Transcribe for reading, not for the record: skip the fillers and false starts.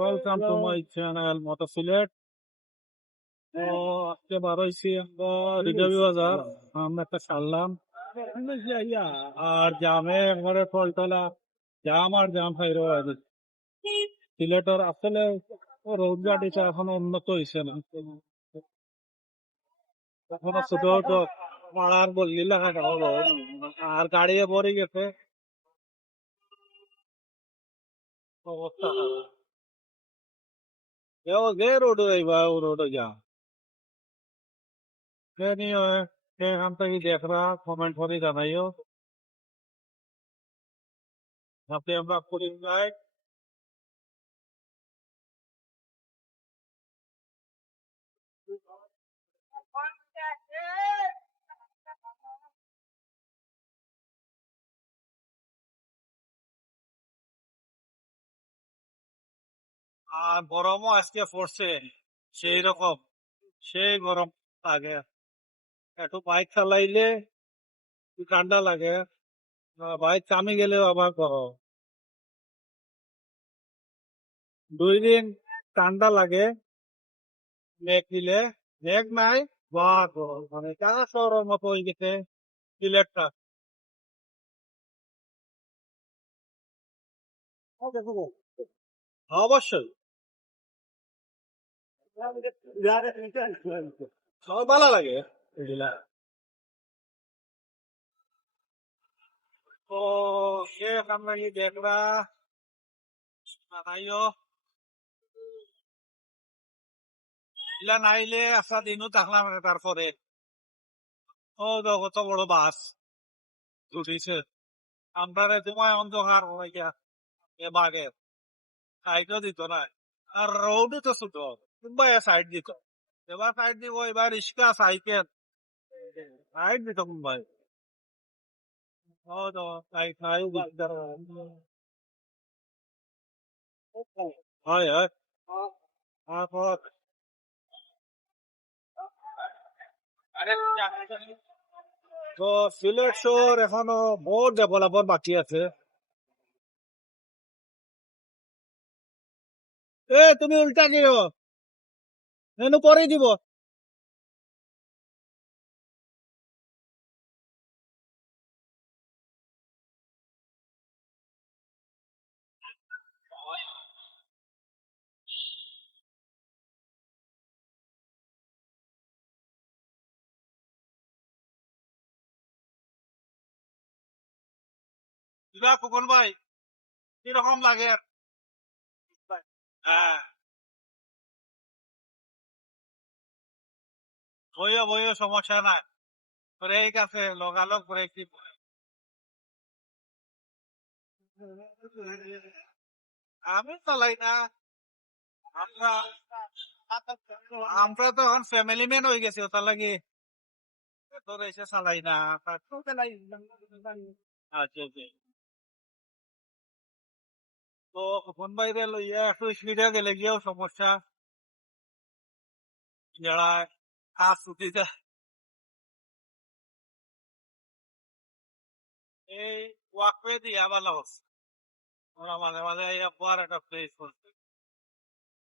Welcome to my channel মতো সিলেট। তো আজকে বার হইছি আমরা রিজার্ভ বাজার। আমরা একটা সারলাম আর জামে একবারে টলটলা জাম আর জাম খাইরো। সিলেটের আসলে রোড গাড়িটা এখনো উন্নত হয়েছে না, এখনো ছোট ছোট পাড়ার গল্লি লাগানো হলো আর গাড়ি ভরে গেছে, অবস্থা খারাপ। যে রোডে যাইবা ও রোডে যা নিয়ে এখান থেকে দেখরা কমেন্ট করে জানাইও যাতে আমরা করি যাই। আর গরমও আজকে পড়ছে সেই রকম, সেই গরম লাগে। একটু বাইক চালাইলে একটু ঠান্ডা লাগে, বাইক চামি গেলেও আবার গরম। 2 দিন ঠান্ডা লাগে, মেঘ দিলে। মেঘ নাই, বা গরম, মানে টাকা শহরের মতো হয়ে গেছে সিলেটটা। অবশ্যই সব ভালো লাগে এগুলা। তো সে আমরা কি দেখরা বানাইও এগুলা নাইলে আসার দিনও থাকলাম না। তারপরে ও তো কত বড় বাস উঠিছে, আমরা তোমায় অন্ধকার হইয়া এ বাগের সাইডও দিত না। আর রোডও তো ছোট, কিংবা সাইড দিত। এবার সাইড দিব, এবার রিক্সা সাইকেল সাইড দিত কোনবাই। ও তো সাইড নাই হয় হয়। তারপর তো সিলেট শহর এখনো বহুত ডেভেলপর বাকি আছে। এ তুমি উল্টা গিয়ে মেনু পরেই দিব। দিবা খোকন ভাই, কিরকম লাগে? হ্যাঁ, বইও বইও সমস্যা নাই। ব্রেক আছে, লগালগ ব্রেক দিব। আমি চালাই না, আমরা আমরা তো এখন ফ্যামিলি ম্যান হয়ে গেছি, ওটার লাগি তোর এসে চালাই না। আচ্ছা আচ্ছা। তো ফোন বাইরে লইয়া একটু স্পিডে গেলে গিয়েও সমস্যা, যারা কাজ ছুটি যায়। এই ওয়াকওয়ে দিয়া ভালো হচ্ছে, ওরা মাঝে মাঝে এই আবার একটা প্লেস করছে।